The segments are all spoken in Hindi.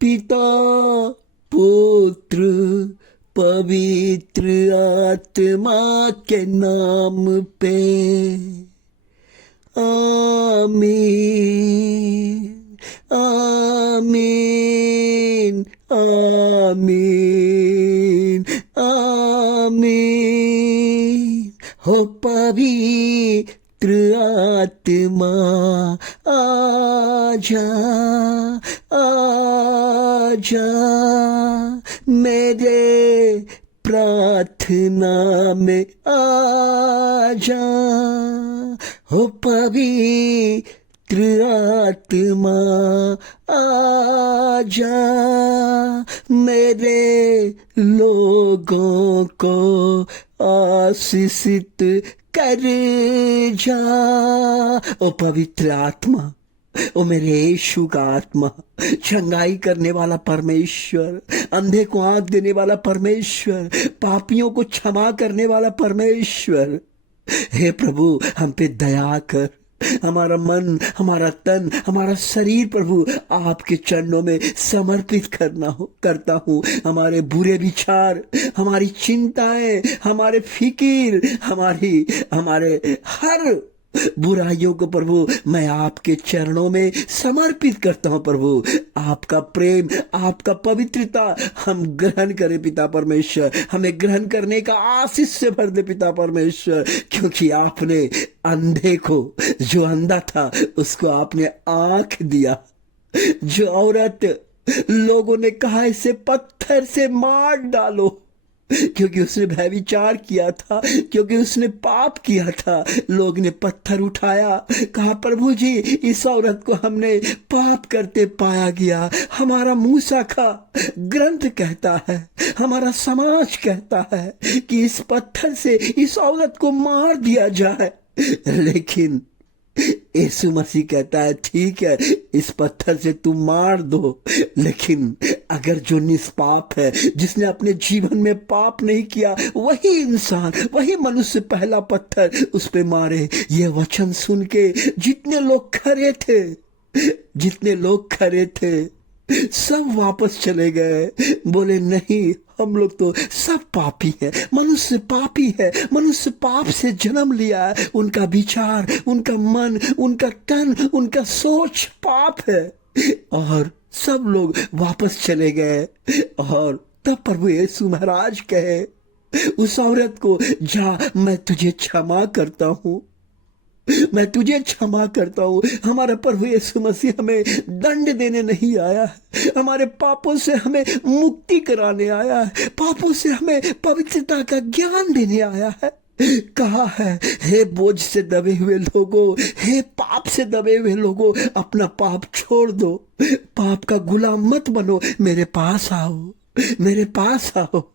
पिता पुत्र पवित्र आत्मा के नाम पे आमीन आमीन आमीन आमीन। हो पवित्र आत्मा आजा आजा मेरे प्रार्थना में आजा। हो पवित्र आत्मा आजा मेरे लोगों को आशीषित कर जा। ओ पवित्र आत्मा, ओ मेरे यीशु का आत्मा, चंगाई करने वाला परमेश्वर, अंधे को आंख देने वाला परमेश्वर, पापियों को क्षमा करने वाला परमेश्वर, हे प्रभु हम पे दया कर। हमारा मन, हमारा तन, हमारा शरीर प्रभु आपके चरणों में समर्पित करता हूँ। हमारे बुरे विचार, हमारी चिंताएं, हमारे फिकीर, हमारे हर बुराइयों को प्रभु मैं आपके चरणों में समर्पित करता हूँ। प्रभु आपका प्रेम, आपका पवित्रता हम ग्रहण करें पिता परमेश्वर। हमें ग्रहण करने का आशीष से भर दे पिता परमेश्वर, क्योंकि आपने अंधे को, जो अंधा था उसको आपने आंख दिया। जो औरत लोगों ने कहा इसे पत्थर से मार डालो, क्योंकि उसने व्यभिचार किया था, क्योंकि उसने पाप किया था, लोग ने पत्थर उठाया, कहा प्रभु जी इस औरत को हमने पाप करते पाया गया। हमारा मूसा का ग्रंथ कहता है, हमारा समाज कहता है कि इस पत्थर से इस औरत को मार दिया जाए, लेकिन यीशु मसीह कहता है ठीक है इस पत्थर से तुम मार दो, लेकिन अगर जो निष्पाप है, जिसने अपने जीवन में पाप नहीं किया, वही इंसान, वही मनुष्य पहला पत्थर उस पे मारे। ये वचन सुन के जितने लोग खड़े थे सब वापस चले गए। बोले नहीं, हम लोग तो सब पापी हैं, मनुष्य पापी है, मनुष्य पाप से जन्म लिया है, उनका विचार, उनका मन, उनका तन, उनका सोच पाप है। और सब लोग वापस चले गए। और तब प्रभु यीशु महाराज कहे उस औरत को, जा मैं तुझे क्षमा करता हूँ, मैं तुझे क्षमा करता हूँ। हमारा प्रभु यीशु मसीह हमें दंड देने नहीं आया है, हमारे पापों से हमें मुक्ति कराने आया है, पापों से हमें पवित्रता का ज्ञान देने आया है। कहा है, हे बोझ से दबे हुए लोगों, हे पाप से दबे हुए लोगों, अपना पाप छोड़ दो, पाप का गुलाम मत बनो, मेरे पास आओ, मेरे पास आओ,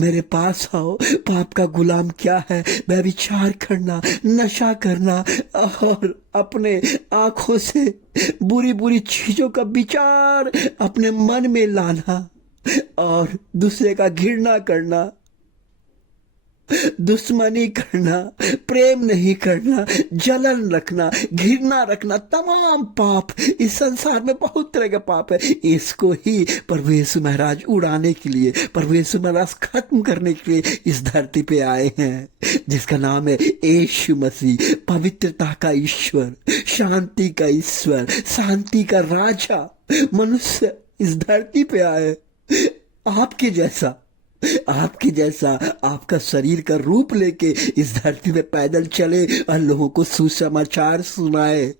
मेरे पास आओ। पाप का गुलाम क्या है? व्यभिचार करना, नशा करना और अपने आंखों से बुरी बुरी चीजों का विचार अपने मन में लाना और दूसरे का घृणा करना, दुश्मनी करना, प्रेम नहीं करना, जलन रखना, घृणा रखना, तमाम पाप। इस संसार में बहुत तरह के पाप है। इसको ही प्रभु यीशु महाराज उड़ाने के लिए, प्रभु यीशु महाराज खत्म करने के लिए इस धरती पे आए हैं, जिसका नाम है यीशु मसीह, पवित्रता का ईश्वर, शांति का ईश्वर, शांति का राजा। मनुष्य इस धरती पे आए आपके जैसा आपका शरीर का रूप लेके इस धरती में पैदल चले और लोगों को सुसमाचार सुनाए।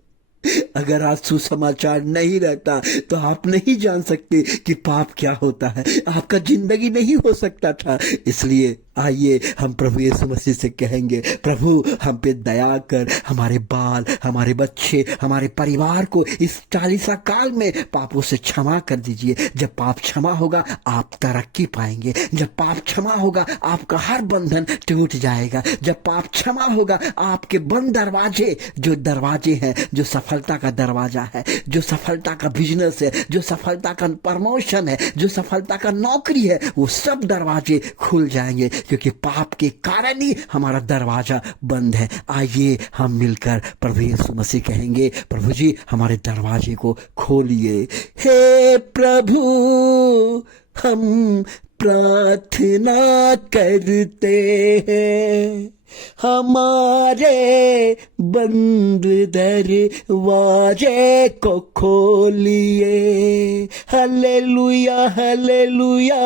अगर आज सुसमाचार नहीं रहता तो आप नहीं जान सकते कि पाप क्या होता है, आपका जिंदगी नहीं हो सकता था। इसलिए आइए हम प्रभु यीशु मसीह से कहेंगे, प्रभु हम पे दया कर, हमारे बाल, हमारे बच्चे, हमारे परिवार को इस 40 काल में पापों से क्षमा कर दीजिए। जब पाप क्षमा होगा आप तरक्की पाएंगे, जब पाप क्षमा होगा आपका हर बंधन टूट जाएगा, जब पाप क्षमा होगा आपके बंद दरवाजे, जो दरवाजे हैं, जो सफलता का दरवाजा है, जो सफलता का बिजनेस है, जो सफलता का प्रमोशन है, जो सफलता का नौकरी है, वो सब दरवाजे खुल जाएंगे, क्योंकि पाप के कारण ही हमारा दरवाजा बंद है। आइए हम मिलकर प्रभु यीशु मसीह कहेंगे, प्रभु जी हमारे दरवाजे को खोलिए। हे प्रभु, हम प्रार्थना करते हैं, हमारे बंद दरवाजे को खोलिए। Hallelujah, hallelujah.